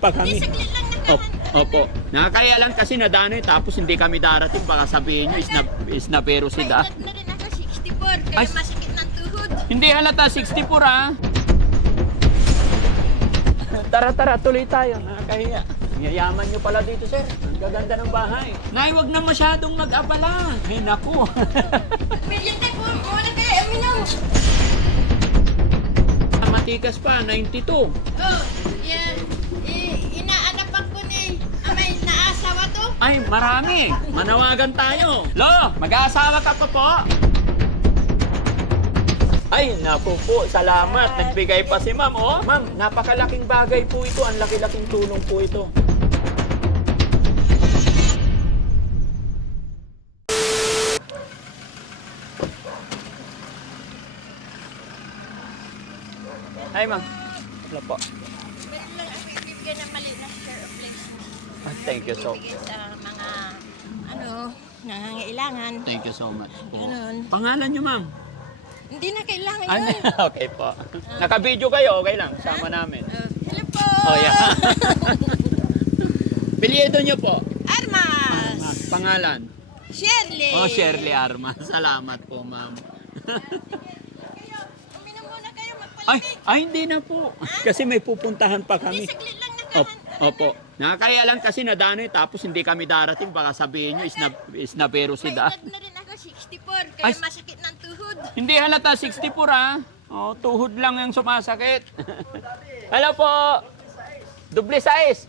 Pa kami. Saglit lang Opo. Nakakaya lang kasi nadanoy tapos hindi kami darating. Baka sabihin nyo, isnabero si Da. Edad na rin ako, 64. Kaya Ay. masakit ng tuhod. Hindi halata, 64 ah. Tara, tuloy tayo. Nakakahiya. Yayaman nyo pala dito, sir. Ang gaganda ng bahay. Nay, wag na masyadong mag-abala. Ay, naku. Merienda ko, muna kayo, aminom. Matigas pa, 92. Oh, yan. Inaanapan ko ni, may naasawa to. Ay, marami. Manawagan tayo. Lo, mag-aasawa ka pa po? Ay, naku po. Salamat. Nagbigay pa si ma'am. Oh, ma'am, napakalaking bagay po ito. Ang laki-laking tulong po ito. Ay, ma'am. Hello po. Meron lang ako ibibigay ng mali na share of blessings. Thank you so Ibigay sa mga, nangangailangan. Thank you so much po. Ganun. Pangalan niyo, ma'am? Hindi na kailangan Ano? yun. Okay po. Naka-video kayo, okay lang. Sama namin. Hello po. Oh, yeah. Pilyedo niyo po. Armas. Pangalan? Shirley. Oh, Shirley Arma. Salamat po, ma'am. Uminom muna kayo, Ay, magpalamig. hindi na po. Kasi may pupuntahan pa kami. Hindi, saglit lang Opo. Nakakaya lang kasi nadanoy tapos hindi kami darating. Baka sabihin nyo, isnabero si Da. Edad na rin ako, 64. Kaya Ay. masakit ng tuhod. Hindi halata, 64 ah. Oh, tuhod lang yung sumasakit. Hello po. Doble size.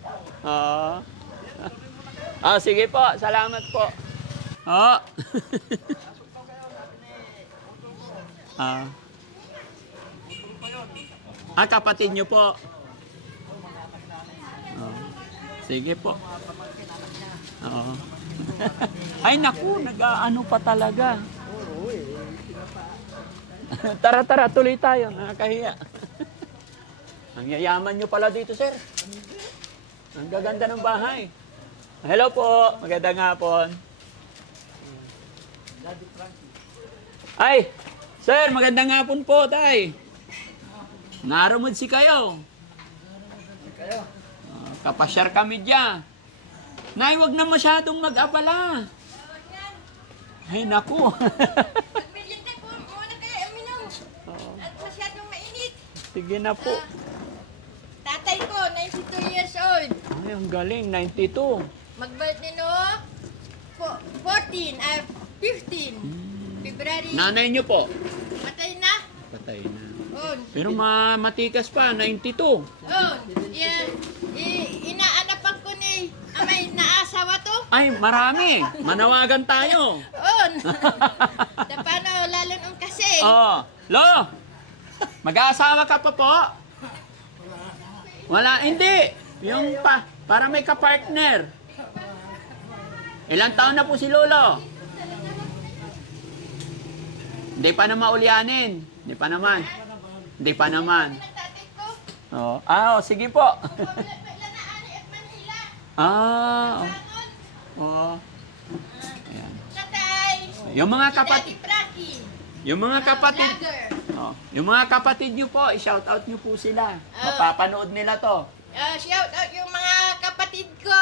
Sige po. Salamat po. Oh. Kapatid nyo po. Sige po. Ay naku, nag-ano pa talaga. Tara, tuloy tayo. Nakakahiya. Ang yayaman nyo pala dito, sir. Ang gaganda ng bahay. Hello po. Magandang hapon. Ay, sir, magandang hapon po, tay. Naramod si kayo. Kapasyar kami dyan. Nay, wag na masyadong mag-abala. Ay, naku. Merienda ko, muna kayo, aminom. At masyadong mainit. Sige na po. Tatay ko, 92 years old. Ay, ang galing, 92. Mag-birthday no? 15. February. Nanay nyo po? Patay na. Patay na. On. Pero matikas pa, 92. On. Yan. Inaanapan ko ni, may naasawa to. Ay, marami. Manawagan tayo. On. Paano, lalo nung kasi. Oh, Lo, mag-aasawa ka pa po? Wala, hindi. Yung para may kapartner. Ilang taon na po si Lolo? Hindi pa naman ulyanin. Hindi pa naman. Tatay ko, Sige po. wala na ani at Manila. Ah, Bangon. oh. Ayan. Tatay. Yung mga Si kapatid, Daddy Frankie. yung mga kapatid, Vlogger. yung mga kapatid niyo po, i-shout out niyo po sila. Mapapanood nila to. Shout out yung mga kapatid ko,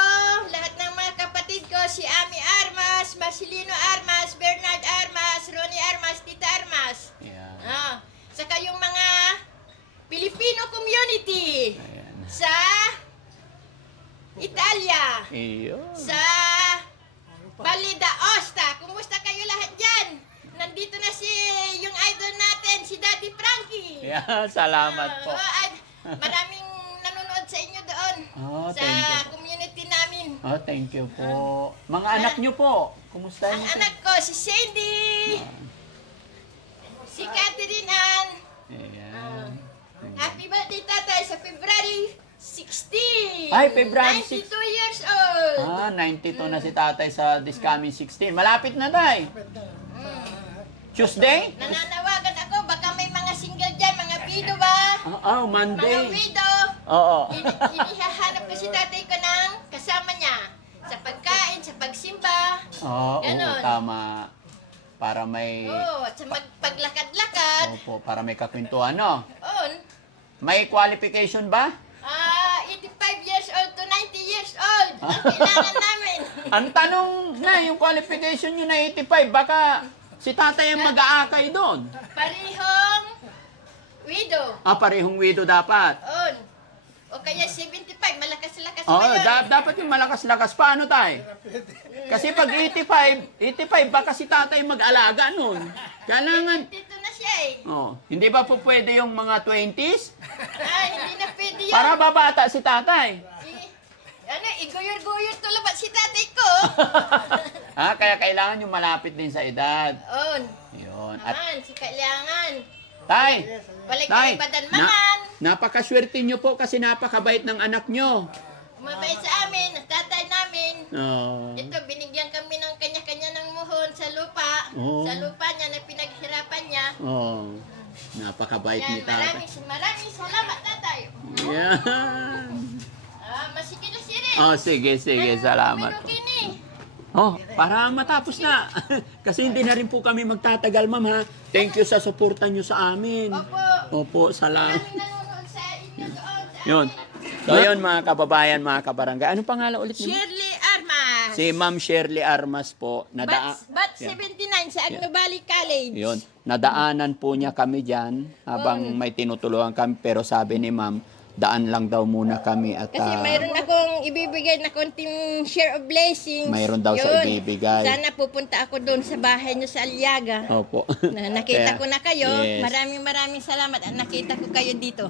lahat ng mga kapatid ko, si Ami Armas, Marcelino Armas, Bernard Armas, Ronnie Armas, Tita Armas. Ayan. Saka yung mga Filipino community Ayan. sa Italia, Iyon. sa Valle d'Aosta. Kumusta kayo lahat dyan? Nandito na yung idol natin, si Daddy Frankie. Yeah, salamat po. Maraming nanonood sa inyo doon. Oh, sa thank you. community namin. Oh, thank you po. Mga anak niyo po, kumusta Ang niyo? anak ko, si Sandy. Si Catherine Ann. Ayan. Happy birthday, tatay, sa February 16. Ay, February 92 years old. 92 na si tatay sa this coming 16. Malapit na, Day. Tuesday? Nananawagan ako, baka may mga single dyan, mga widow ba? Oh, Mga Monday. widow. Oo. Inihahanap ko si tatay ko ng kasama niya. Sa pagkain, sa pagsimba. Oo, Ganon. tama. Para may... Oo, at sa magpaglakad-lakad. Opo, para may kakwentuhan, no? On. May qualification ba? 85 years old Ang kailangan namin. Ang tanong na, yung qualification nyo na 85, baka si tatay ang mag-aakay doon. Parehong widow. Parehong widow dapat. On. O kaya 75, malakas-lakas Oo, pa yun. dapat yung malakas-lakas. Paano tayo? Kasi pag 85, baka si tatay mag-alaga nun. Kailangan, Dito na siya eh. hindi ba po pwede yung mga 20s? Hindi na pwede yun. Para babata si tatay. Iguyur-guyur tulad si tatay ko. Kaya kailangan yung malapit din sa edad. On. Yun. At Naman, si kailangan. tay, Balik tay, na ibadan maman. napakaswerte nyo po kasi napakabait ng anak nyo. Umabay sa amin, ang tatay namin. Oh. Ito, binigyan kami ng kanya-kanya ng muhon sa lupa. Oh. Sa lupa niya na pinaghirapan niya. Oh. Napakabait ni Yan, tatay. maraming salamat tatay. Yan. Masigil na siya rin. Sige, salamat. Minukini. Para matapos na. Kasi hindi na rin po kami magtatagal, ma'am, ha. Thank you sa suporta nyo sa amin. Opo, salamat. Maraming nanonood sa inyo doon. Sa Yun. amin. So, yun, mga kababayan, mga kabarangay. Anong pangalan ulit niyo? Shirley Armas. Si Ma'am Shirley Armas po. Bat 79 sa Agno Valley College. Yun. Nadaanan po niya kami dyan habang may tinutulungan kami. Pero sabi ni Ma'am, daan lang daw muna kami at Kasi mayroon akong ibibigay na konting share of blessings. mayroon daw sa Yun. ibibigay. Sana pupunta ako doon sa bahay niyo sa Aliaga. Opo. Nakita Kaya, ko na kayo. yes. Maraming salamat at nakita ko kayo dito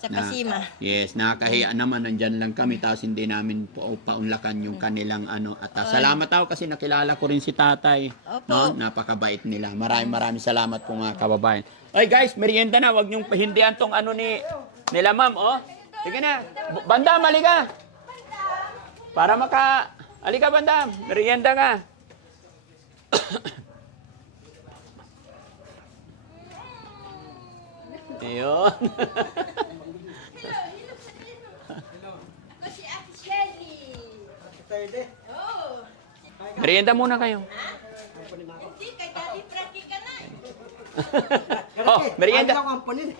sa Pasima. Yes, nakakahiya naman. Nandyan lang kami tapos hindi namin paunlakan yung kanilang ano. At salamat ako kasi nakilala ko rin si tatay. Opo. No? Napakabait nila. Maraming salamat po mga kababayan. Oy guys, merienda na. Huwag niyong pahindihan tong ano nila ma'am. Sige na. Bandam, halika. Para halika Bandam. Merienda nga. Ayun. Ako si Ate Shelly. Oh. Merienda muna kayo. Hindi, kay Daddy Frankie ka na. Merienda.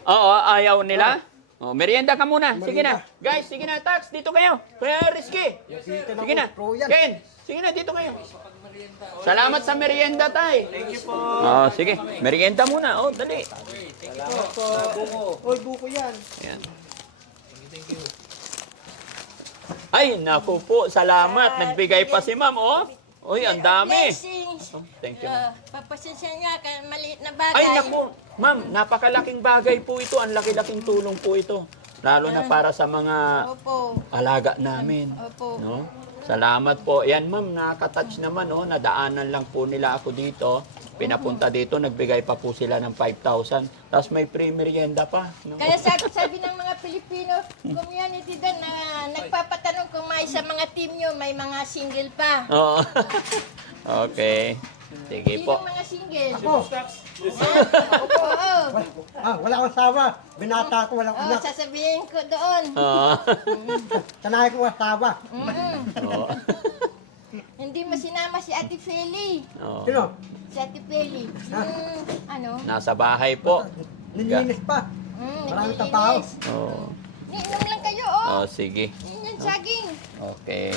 Oo, ayaw nila. Merienda ka muna. Sige na. Guys, sige na, Tax. Dito kayo. Kuya Rizky. Sige na. Ken, sige na, dito kayo. Salamat sa merienda, tay. Thank you po. Sige. Merienda muna. Dali. Salamat po. Oy, buko yan. Ayan. Ay, naku po. Salamat. Nagbigay pa si ma'am, Uy, ang dami. Blessings. Thank you. Papasensya nga, maliit na bagay. Ay, naku. Ma'am, napakalaking bagay po ito. Ang laki-laking tulong po ito. Lalo na para sa mga Opo. alaga namin. Opo. No? Salamat po. Yan, ma'am, nakaka-touch naman. Nadaanan lang po nila ako dito. Pinapunta dito, nagbigay pa po sila ng 5,000. Tapos may free merienda pa. No? Kaya sabi ng mga Pilipino community doon na nagpapatanong kung may sa mga team nyo, may mga single pa. Oo. Okay. Sige Sino po. mga single? Ako. Oo. Wala akong asawa. Binata ko, walang Oh, anak. sasabihin ko doon. Oo. Sanay ko asawa. Oo. Hindi mo sinama si Ate Feli. Oo. Sino? Si Ate Feli. Nasa bahay po. Nilinis pa. Maraming naglilinis. tabaho. Oo. Inom lang kayo, Sige. Yan yung saging. Okay.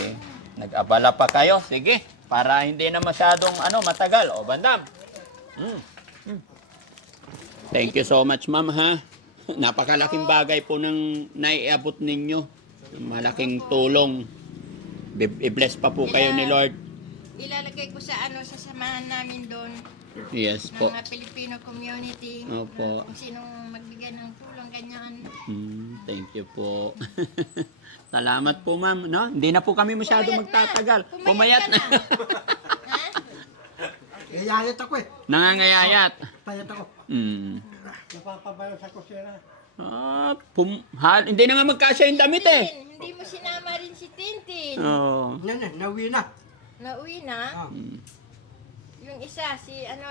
Nag-abala pa kayo? Sige. Para hindi na masyadong matagal. Bandam. Thank you so much, ma'am, ha? Napakalaking bagay po ng naiabot ninyo. Malaking tulong. I-bless pa po kayo ni Lord. Ilalagay ko sa sa samahan namin doon Yes ng po. mga Filipino community. Opo. Kung sinong magbigay ng tulong, ganyan. Thank you po. Salamat po, ma'am. No? Hindi na po kami masyado Pumayat na. magtatagal. Pumayat ka na. Ha? Iyayat ako eh. Nangangayayat. Tayat ako. Napapabayo sa kusina. Hindi na nga magkasya yung damit eh. Hindi mo sinama rin si Tintin. Oo. Yan nauwi na. Nauwi na. Yung isa,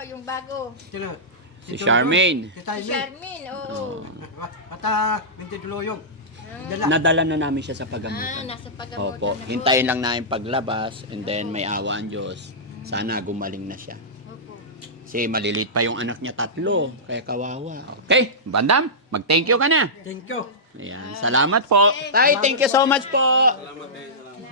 yung bago. Sino? Si Charmaine. Si Si Charmaine. Charmaine, oo. At Binti Duluyong. Dala. Nadala na namin siya sa paggamutan. Nasa pagamutan. Opo. na po. Hintayin lang namin paglabas and then may awa ang Diyos. Sana gumaling na siya. Opo. Kasi maliliit pa yung anak niya 3. Kaya kawawa. Okay. Bandam, mag-thank you ka na. Thank you. Ayan. Salamat po. Tay, thank you so much po.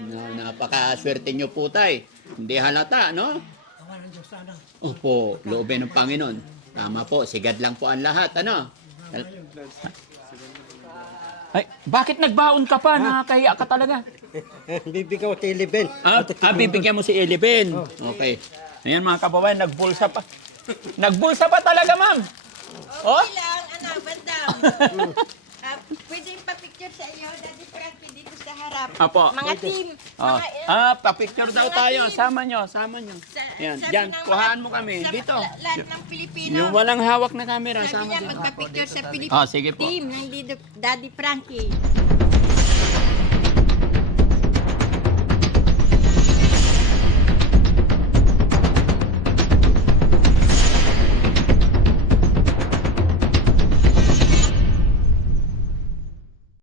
Napakaswerte nyo po, tay. Hindi halata, no? Awa ng Diyos sana. Opo, loobin ng Panginoon. Tama po, sigad lang po ang lahat, ano? Ay, bakit nagbaon ka pa? Nakakahiya ka talaga. Bibigaw kay Liben. Bibigyan mo si Eliben. Okay. Ayan mga kababayan, nagbulsa pa. Nagbulsa pa talaga, ma'am. Oh? Okay lang, anak, bandam. Pwede pa-picture sa iyo, Daddy Frankie, dito sa harap. Apo. Mga team. Ah, pa-picture daw tayo. Sama nyo. Yan, sabi dyan, ng kuhaan mga- mo kami. sa Dito. Lahat ng Pilipino. Yung walang hawak na camera, Sabi sama niya, dito. magpa-picture sa Pilipino. Ah, sige po. Team ng Daddy Frankie.